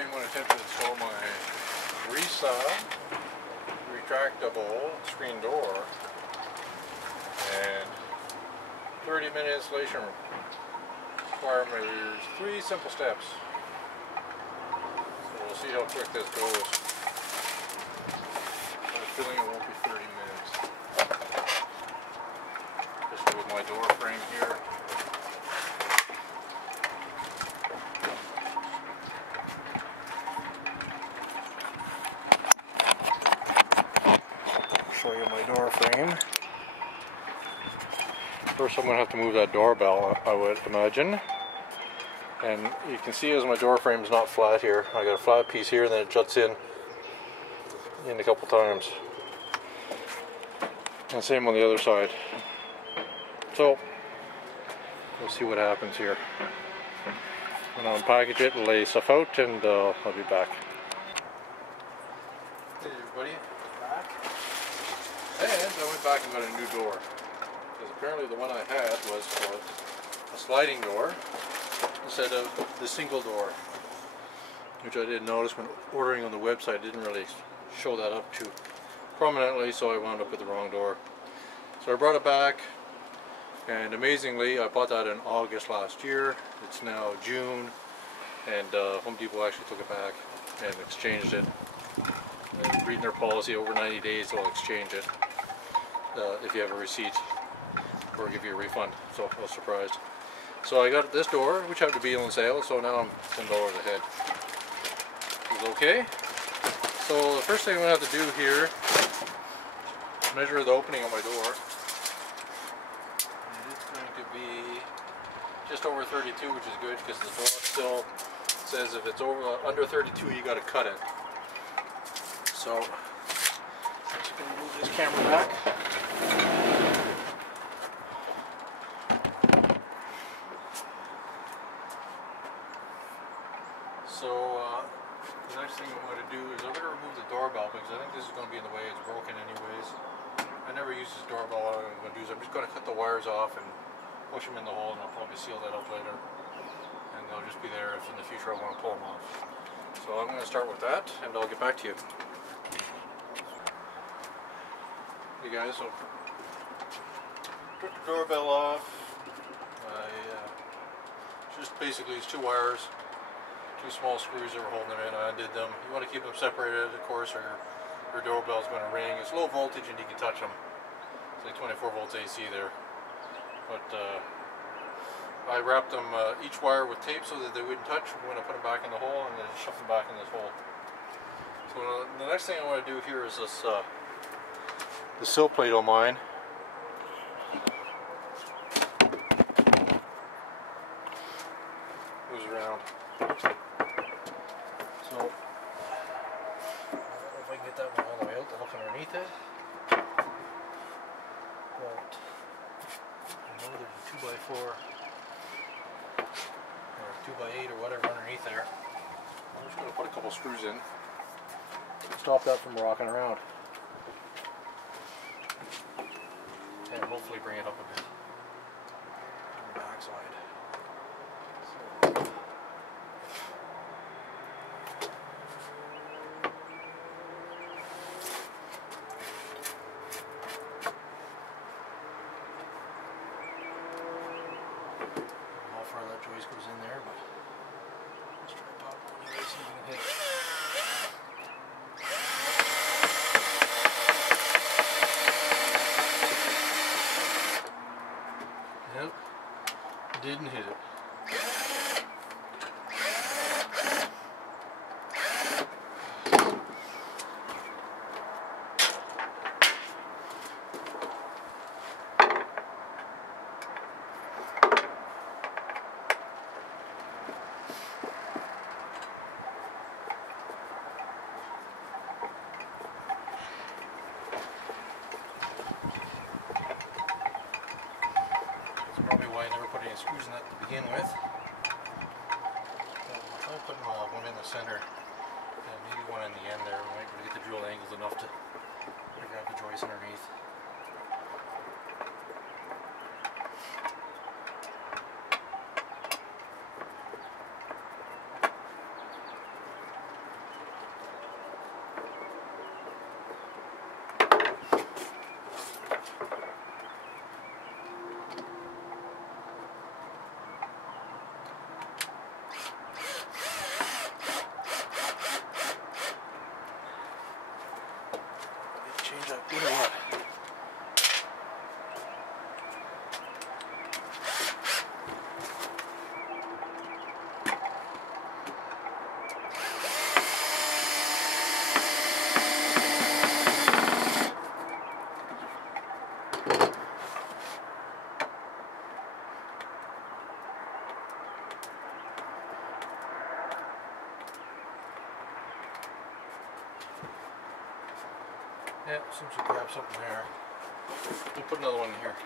Today I'm going to attempt to install my Brisa retractable screen door, and 30-minute installation requirement is 3 simple steps. So we'll see how quick this goes. I have a feeling it won't be 30 minutes. Especially with my door frame here. Show you my door frame. First I'm going to have to move that doorbell, I would imagine. And you can see as my door frame is not flat here. I got a flat piece here and then it juts in a couple times. And same on the other side. So we'll see what happens here. I'm going to unpackage it, lay stuff out, and I'll be back. Hey everybody, back. And I went back and got a new door. Because apparently the one I had was a sliding door instead of the single door. Which I didn't notice when ordering on the website. It didn't really show that up too prominently, so I wound up with the wrong door. So I brought it back, and amazingly I bought that in August last year. It's now June, and Home Depot actually took it back and exchanged it. And reading their policy, over 90 days they'll exchange it if you have a receipt, or give you a refund. So I was surprised. So I got this door, which happened to be on sale, so now I'm $10 ahead. It's okay. So the first thing I'm going to have to do here is measure the opening on my door. And it's going to be just over 32, which is good because the door still says if it's under 32 you got to cut it. So I'm just going to move this camera back. So the next thing I'm going to do is I'm going to remove the doorbell, because I think this is going to be in the way. It's broken anyways. I never use this doorbell. What I'm going to do is I'm just going to cut the wires off and push them in the hole, and I'll probably seal that up later. And they'll just be there if in the future I want to pull them off. So I'm going to start with that, and I'll get back to you. Hey guys, so took the doorbell off. Just basically it's 2 wires. 2 small screws that were holding them in. I undid them. You want to keep them separated, of course, or your doorbell's going to ring. It's low voltage and you can touch them. It's like 24 volts AC there. But I wrapped them each wire with tape so that they wouldn't touch when I put them back in the hole, and then shove them back in this hole. So the next thing I want to do here is this the Sill Plate on mine. Moves around. So, I don't know if I can get that one all the way out to look underneath it. But I know there's a 2x4 or a 2x8 or whatever underneath there. I'm just going to put a couple screws in to stop that from rocking around. And hopefully bring it up a bit on the back side. That joist goes in there, but let's try to pop it anyway, see if we can hit it. Nope, didn't hit it. Probably why I never put any screws in that to begin with. I'll put one in the center and maybe one in the end there. We might be able to get the drill angles enough to grab the joist underneath. Yeah, seems to grab something there. We'll put another one in here.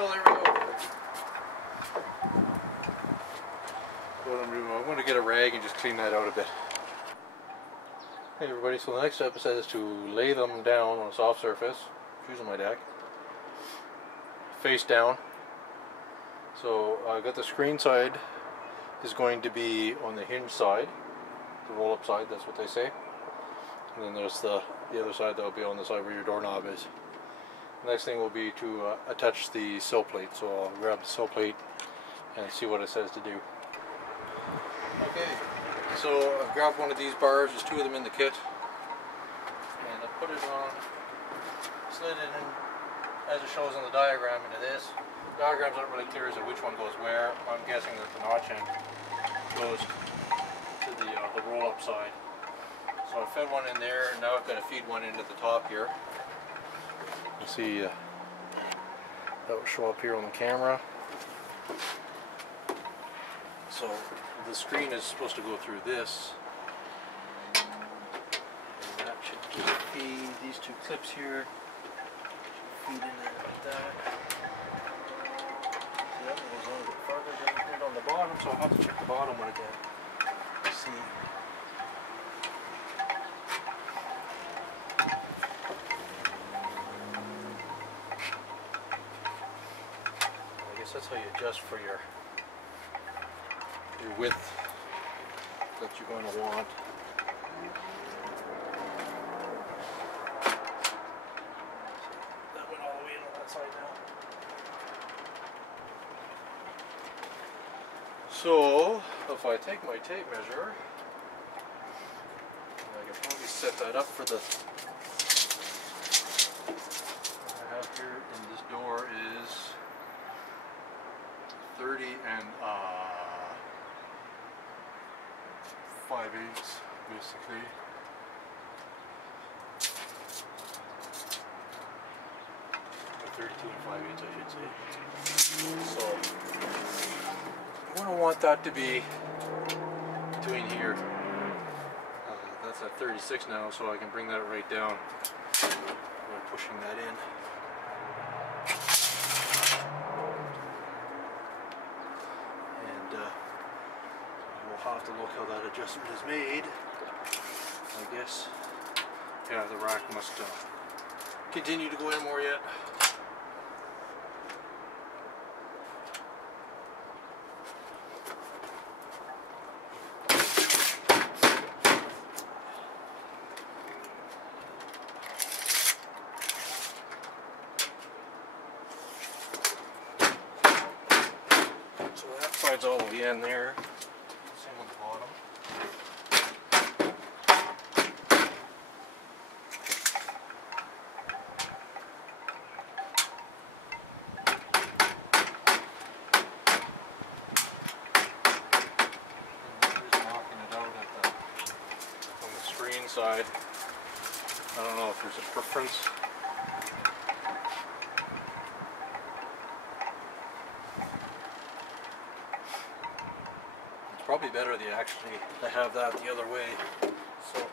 Oh, there we go. I'm going to get a rag and just clean that out a bit. Hey everybody, so the next step is to lay them down on a soft surface, using my deck, face down. So I got the screen side is going to be on the hinge side, the roll up side, that's what they say. And then there's the other side that will be on the side where your doorknob is. The next thing will be to attach the sill plate, so I'll grab the sill plate and see what it says to do. Okay, so I've grabbed one of these bars, there's two of them in the kit, and I put it on, slid it in as it shows on the diagram into this. The diagram's not really clear as to which one goes where. I'm guessing that the notch end goes to the roll up side. So I fed one in there, and now I've got to feed one into the top here. You see that will show up here on the camera. So the screen is supposed to go through this. And that should feed these two clips here. Feed in there like that. See, that one goes on a bit farther than it did on the bottom, so I'll have to check the bottom one again. Let's see. That's how you adjust for your width that you're going to want. That went all the way in on that side now. So if I take my tape measure, I can probably set that up for the what I have here in this door is 30 and 5/8 basically. Or 32 and 5/8 I should say. So I'm going to want that to be between here. That's at 36 now, so I can bring that right down by pushing that in. We'll have to look how that adjustment is made. I guess, yeah, the rack must continue to go in more yet. So that side's all the way in there. Same on the bottom. And just knocking it out on the screen side. I don't know if there's a preference. Probably better to have that the other way. So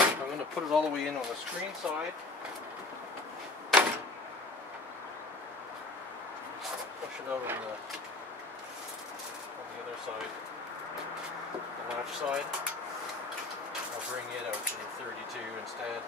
I'm going to put it all the way in on the screen side. Push it out on the other side, the latch side. I'll bring it out to the 32 instead.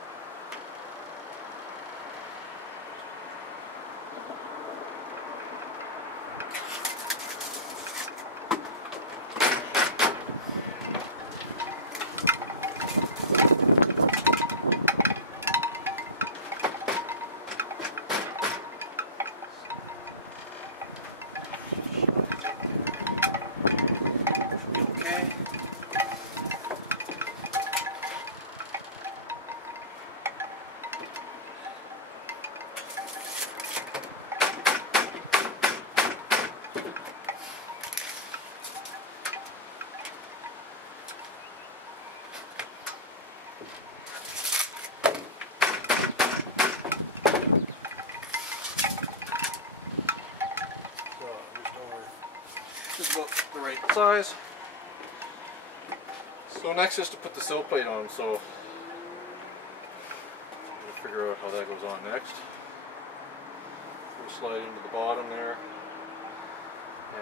just about the right size. So next is to put the sill plate on, so I'm going to figure out how that goes on next. We'll slide into the bottom there,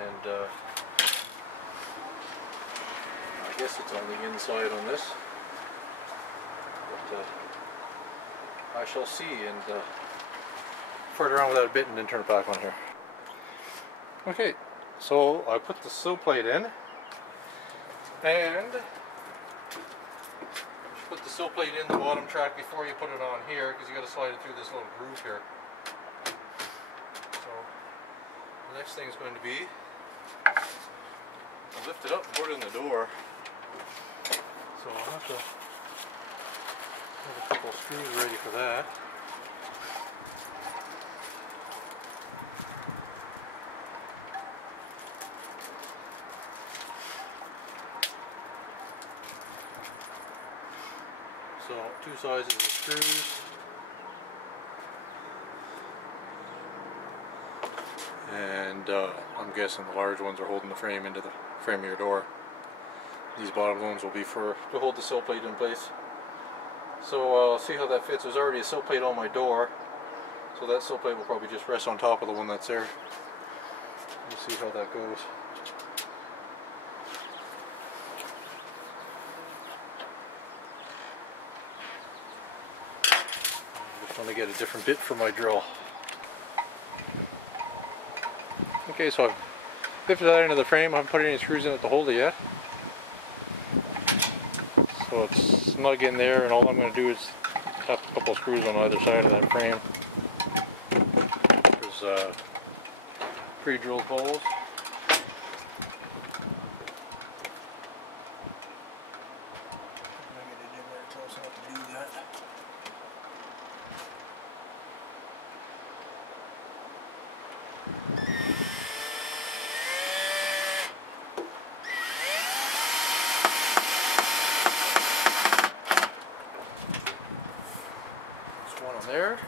and I guess it's on the inside on this, but I shall see, and fart around without a bit and then turn it back on here. Okay, so I put the sill plate in, and put the sill plate in the bottom track before you put it on here, because you got to slide it through this little groove here. So the next thing is going to be, I'll lift it up and put it in the door. So I'll have to have a couple of screws ready for that. So 2 sizes of screws. And I'm guessing the large ones are holding the frame into the frame of your door. These bottom ones will be to hold the sill plate in place. So I'll see how that fits. There's already a sill plate on my door, so that sill plate will probably just rest on top of the one that's there. We'll see how that goes. I just want to get a different bit for my drill. Okay, so I've lifted that into the frame. I haven't put any screws in it to hold it yet. So it's snug in there, and all I'm going to do is tap a couple of screws on either side of that frame. There's pre-drilled holes. Get it in there close enough to do that. There.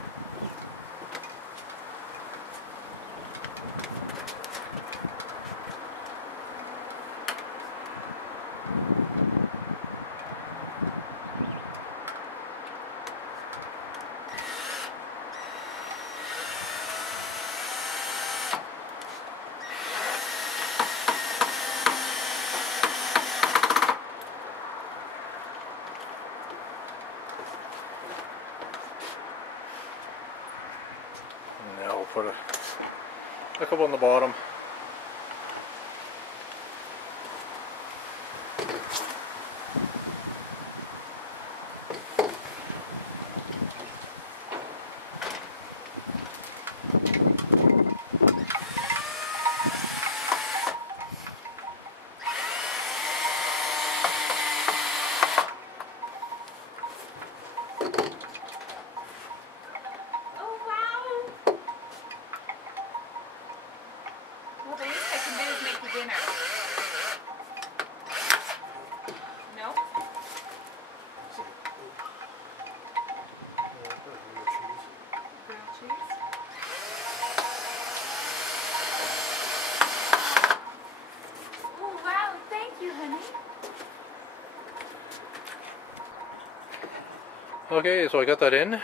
Put a couple on the bottom. Okay, so I got that in. I'm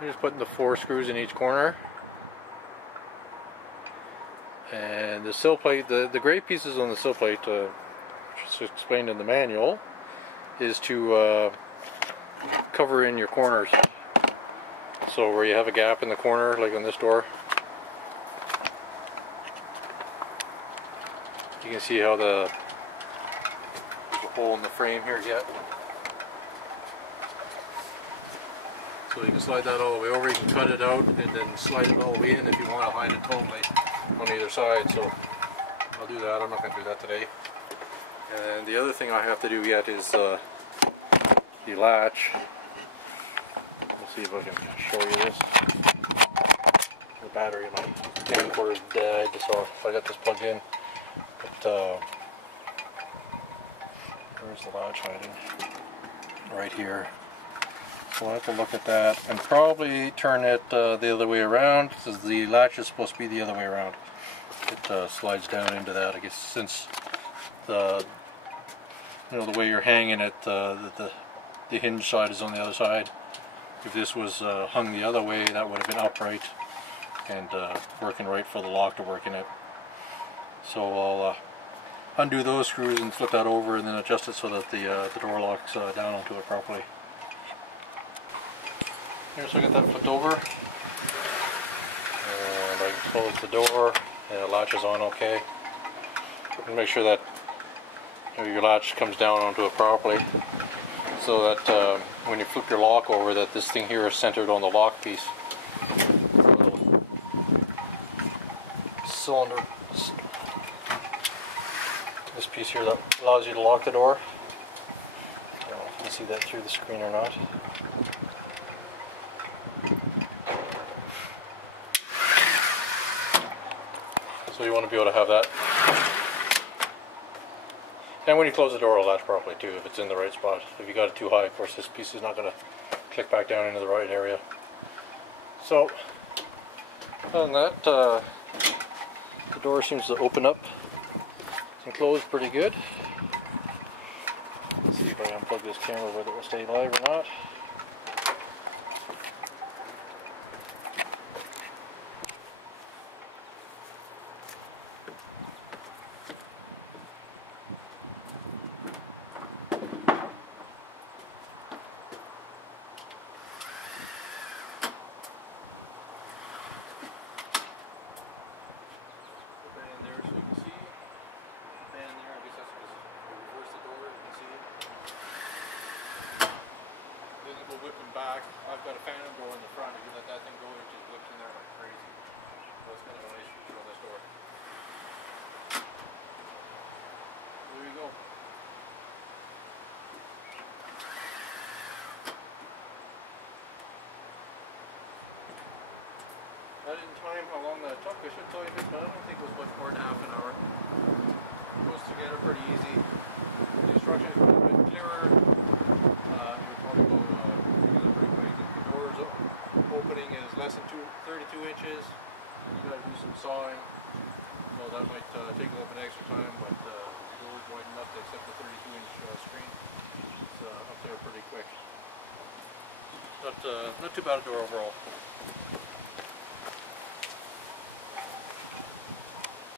just putting the 4 screws in each corner. And the sill plate, the gray pieces on the sill plate, just explained in the manual, is to cover in your corners. So where you have a gap in the corner, like on this door, you can see how there's a hole in the frame here yet. So you can slide that all the way over, you can cut it out and then slide it all the way in if you want to hide it totally on either side. So I'll do that. I'm not going to do that today. And the other thing I have to do yet is the latch. We'll see if I can show you this. The battery in my camcorder died, so I got this plugged in. But where's the latch hiding? Right here. So I'll have to look at that and probably turn it the other way around, because the latch is supposed to be the other way around. it slides down into that. I guess since the the way you're hanging it, the hinge side is on the other side. If this was hung the other way, that would have been upright and working right for the lock to work in it. So I'll undo those screws and flip that over and then adjust it so that the door locks down onto it properly. Here, so I get that flipped over, and I can close the door and it latches on okay. And make sure that your latch comes down onto it properly, so that when you flip your lock over, that this thing here is centered on the lock piece. Little cylinder, this piece here that allows you to lock the door. I don't know if you can see that through the screen or not. So you want to be able to have that. And when you close the door, it'll latch properly too, if it's in the right spot. If you got it too high, of course, this piece is not going to click back down into the right area. So, other than that, the door seems to open up and close pretty good. Let's see if I unplug this camera, whether it will stay live or not. Back. I've got a phantom door in the front. If you let that thing go, it just whips in there like crazy. So it's kind of a nice feature on this door. There you go. I didn't time how long that took. I should tell you this, but I don't think it was much more than half an hour. It goes together pretty easy. The instructions are a bit clearer. You'll probably go opening is less than 32 inches. You got to do some sawing, so that might take a little bit extra time, but the door is wide enough to accept the 32-inch screen. It's up there pretty quick. Not too bad a door overall.